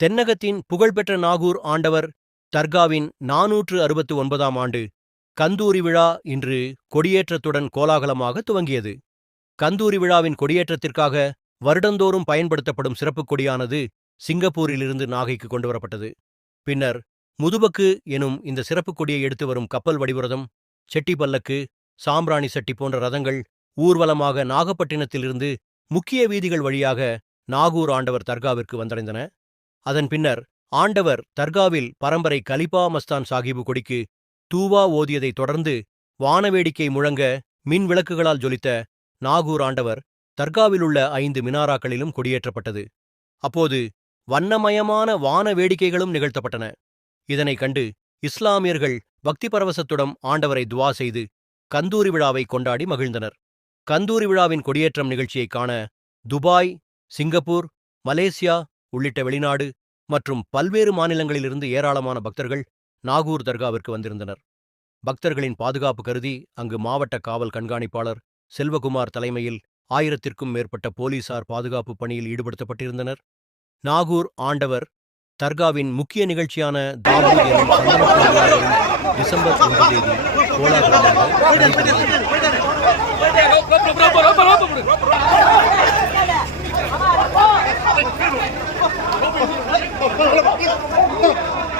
தென்னகத்தின் புகழ்பெற்ற நாகூர் ஆண்டவர் தர்காவின் நாநூற்று அறுபத்து ஒன்பதாம் ஆண்டு கந்தூரி விழா இன்று கொடியேற்றத்துடன் கோலாகலமாக துவங்கியது. கந்தூரி விழாவின் கொடியேற்றத்திற்காக வருடந்தோறும் பயன்படுத்தப்படும் சிறப்புக் கொடியானது சிங்கப்பூரிலிருந்து நாகைக்கு கொண்டுவரப்பட்டது. பின்னர் முதுபக்கு எனும் இந்த சிறப்புக் கொடியை எடுத்து வரும் கப்பல் வடிவிரதம் செட்டி பல்லக்கு சாம்பிராணி சட்டி போன்ற ரதங்கள் ஊர்வலமாக நாகப்பட்டினத்திலிருந்து முக்கிய வீதிகள் வழியாக நாகூர் ஆண்டவர் தர்காவிற்கு வந்தடைந்தன. அதன் பின்னர் ஆண்டவர் தர்காவில் பரம்பரை கலிபா மஸ்தான் சாஹிபு கொடிக்கு தூவா ஓதியதைத் தொடர்ந்து வானவேடிக்கை முழங்க மின் விளக்குகளால் ஜொலித்த நாகூர் ஆண்டவர் தர்காவிலுள்ள ஐந்து மினாராக்களிலும் கொடியேற்றப்பட்டது. அப்போது வண்ணமயமான வான வேடிக்கைகளும் நிகழ்த்தப்பட்டன. இதனைக் கண்டு இஸ்லாமியர்கள் பக்தி பரவசத்துடன் ஆண்டவரை துவா செய்து கந்தூரி விழாவை கொண்டாடி மகிழ்ந்தனர். கந்தூரி விழாவின் கொடியேற்றம் நிகழ்ச்சியைக் காண துபாய் சிங்கப்பூர் மலேசியா உள்ளிட்ட வெளிநாடு மற்றும் பல்வேறு மாநிலங்களிலிருந்து ஏராளமான பக்தர்கள் நாகூர் தர்காவிற்கு வந்திருந்தனர். பக்தர்களின் பாதுகாப்பு கருதி அங்கு மாவட்ட காவல் கண்காணிப்பாளர் செல்வகுமார் தலைமையில் ஆயிரத்திற்கும் மேற்பட்ட போலீசார் பாதுகாப்பு பணியில் ஈடுபடுத்தப்பட்டிருந்தனர். நாகூர் ஆண்டவர் தர்காவின் முக்கிய நிகழ்ச்சியான தாவூத் எனும் டிசம்பர் ஒன்று தேதி கோலாகலமாக நடைபெறுகிறது 올라가 올라가 올라가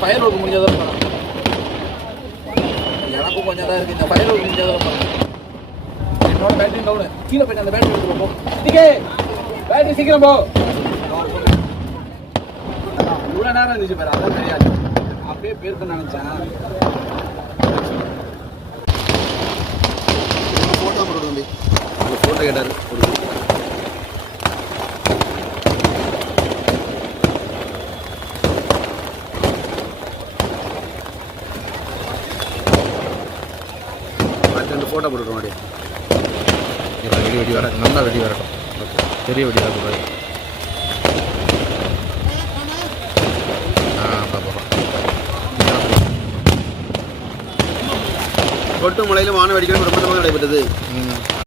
ஃபயர் ஒர்க் முடிஞ்சதோட போகிறேன் எனக்கும் கொஞ்சம் தான் இருக்குது இந்த ஃபயர் ஒர்க் முடிஞ்சதோட என்னோட பேட்டரி டவுனு கீழே போயிட்டு அந்த பேட்டரி எடுத்து போ டிகே பேட்டரி சீக்கிரம் போ. இவ்வளோ நேரம் இருந்துச்சு பாரு அதான் தெரியாது அப்படியே பேருக்கு நினச்சேன். ஃபோட்டோ போட்டு தம்பி. அந்த ஃபோட்டோ கேட்டார். ரெண்டு ஃபோட்டோ போட்டுருவோம் அப்படியே. இல்லை வெடி வெடி வர நல்லா வெடி வரட்டும் ஓகே பெரிய வெடி வரக்கூடாது ஆ பார்ப்போம் கொட்டு மலையில் வான வெடிக்கணும் பிரபந்தமாக நடைபெற்றது